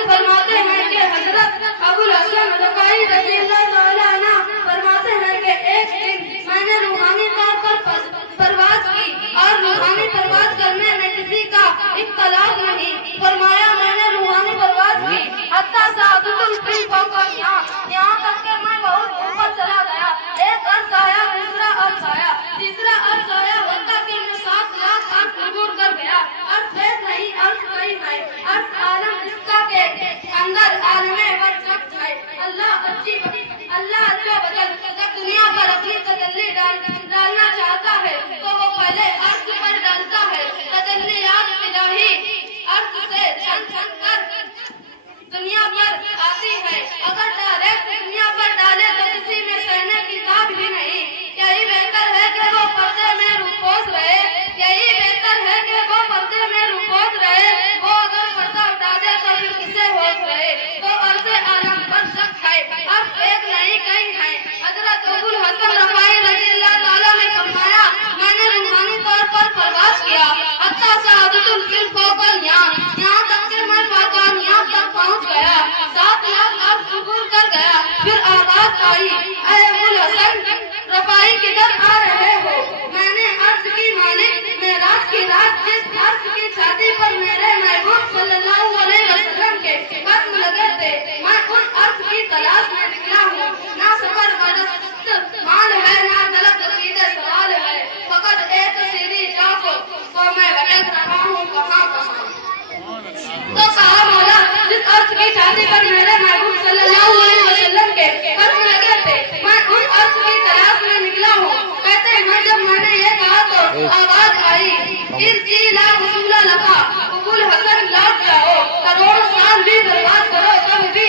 कल फरमाते हैं कि हजरत अबुल हसन रफ़ाई रज़ी अल्लाह तआला अन्हु फरमाते हैं कि एक दिन मैंने रूहानी तौर पर परवाज की और रूहानी परवाज करने में किसी का इख्तलाफ नहीं। फरमाया मैंने रूहानी परवाज की हत्ता सादुल फिल फौका यहाँ तक कि मैं बहुत ऊपर चला गया। एक अर्ज़ आया, दूसरा अर्ज़ आया, तीसरा अर्ज़ आया, हत्ता कि मैं 7 लाख अर्ज़ अबूर कर गया। अर्ज़ एक नहीं, अर्ज़ कई है। अर्ज़ आलम इसका के अंदर आलमे वक्त है। अल्लाह अज्जा वजल जब दुनिया पर अपनी तजल्ली डालना चाहता है तो वो पहले अर्ज़ पर डालता है। तजल्लियात इलाही अर्ज़ से छन छन कर दुनिया पर आती है। अगर डायरेक्ट दुनिया पर डाले तो किसी में सहने की ताब ही नहीं। यही बेहतर है कि वो पर्दे में रूपोस रहे। यही बेहतर है कि वो पर्दे में रूपोस रहे। वो अगर पर्दा उठा दे तो फिर किसे होश रहे। तो अर्ज़े आलम पर शक है। अर्ज़ एक नहीं कई है। हज़रत अबुल हसन रफ़ाई रज़ी अल्लाह तआला ने फरमाया मैंने रूहानी तौर पर परवाज़ किया हत्ता सादुल फिल फौकल यहाँ तक कि मैं फाकानियात तक पहुँच गया। 7 लाख अर्ज़ अबूर कर गया। फिर आवाज़ आई, ऐ अबुल हसन रफ़ाई किधर आ रहे हो? मैंने अर्ज़ की मालिक मेराज की रात जिस अर्ज़ की छाती पर मेरे महबूब सल्लल्लाहु अलैहि वसल्लम के कदम लगे थे मैं उन अर्ज़ की तलाश में निकला हूँ। ना सफर बदस्त माल है ना तलब अकीदे सवाल है। फकत एक सीधी जाको तो मैं भटक रहा हूँ कहाँ कहाँ। तो कहा मौला जिस अर्ज़ की छाती पर मेरे महबूब सल्लल्लाहु अलैहि वसल्लम के कदम लगे थे मैं उन अर्ज़ की तलाश में निकला हूँ। कहते हैं जब मैंने ये कहा तो आवाज आई इर्जी ला वसूला लगा अबुल हसन लौट जाओ। करोड़ों साल भी बर्बाद करो तब भी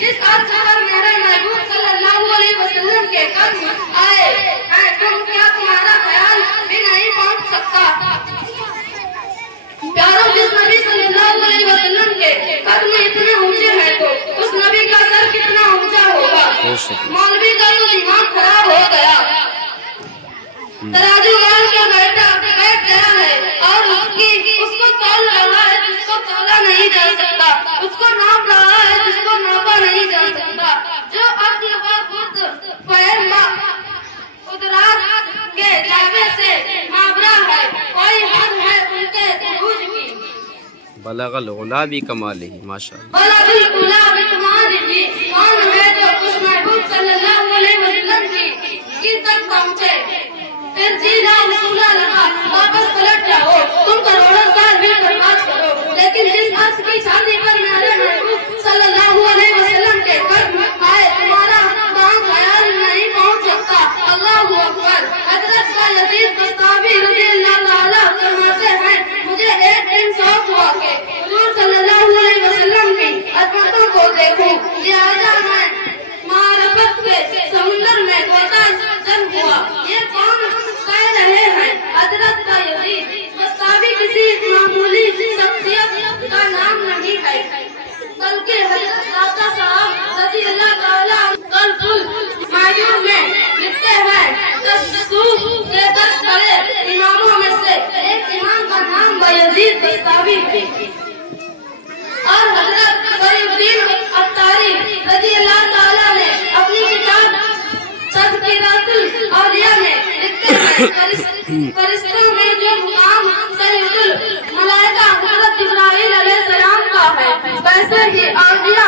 जिस अर्ज़ पर मेरे महबूब सल्लल्लाहु अलैहि वसल्लम के कदम आए हैं तुम क्या तुम्हारा ख्याल भी नहीं पहुँच सकता। प्यारों जिस नबी सल्लल्लाहु अलैहि वसल्लम के कदम इतने ऊंचे हैं तो उस नबी का सर कितना ऊंचा होगा। मौलवी का तो ईमान खराब हो गया। तराजू गाल के बैठ गया है और उसको तौल रहा है जिसको तौला नहीं जा सकता। उसको नाप रहा है जिसको नापा नहीं जा सकता। जो अक्ल व खुद फहम कुदरत के जावे से मावरा है कोई हद है उनके उरूज की। बलगल उला भी कमाल ही माशाअल्लाह। बलगल उला भी कमाल ही कौन है जो उस महबूब सल्लल्लाहु अलैहि वसल्लम की तक पहुँचे। फिर जीला वसूला लगा वापस पलट जाओ तुम करोड़ों साल भी बर्बाद करो लेकिन जिस अर्ज़ की छाती पर मेरे महबूब सल्लल्लाहु अलैहि वसल्लम के कदम आए तुम्हारा कहाँ ख्याल नहीं पहुँच सकता। अल्लाहु अकबर। हज़रत यज़ीद बस्तामी रज़ी अल्लाह तआला फरमाते हैं मुझे एक दिन शौक हुआ कि हुज़ूर सल्लल्लाहु अलैहि वसल्लम की अज़मतों को देखूं। लिहाजा मैं मारफत के समुंदर में गोता जन हुआ। ये कौन कह रहे हैं? हज़रत यज़ीद बस्तामी किसी मामूली शख्सियत का नाम नहीं है बल्कि हज़रत दाता साहब रज़ी अल्लाह तआला कल मायूम में लिखते हैं 10 बड़े इमामों में से एक इमाम का नाम यज़ीद बस्तामी है और हज़रत फरीउद्दीन अत्तारी रज़ी अल्लाह तआला ने अपनी किताब तज़किरातुल औलिया में लिखते हैं फरिश्तों में जो मुकाम सैयदुल मलाइका हज़रत इब्राहीम अलैहिस्सलाम का है वैसे ही औलिया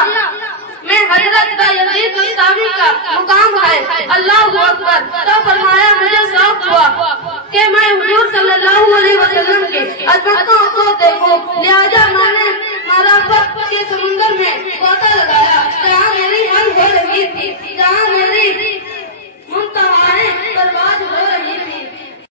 में हज़रत यज़ीद बस्तामी का मुकाम है। अल्लाहु अकबर। तो फरमाया मुझे शौक हुआ कि मैं हुजूर सल्लल्लाहु अलैहि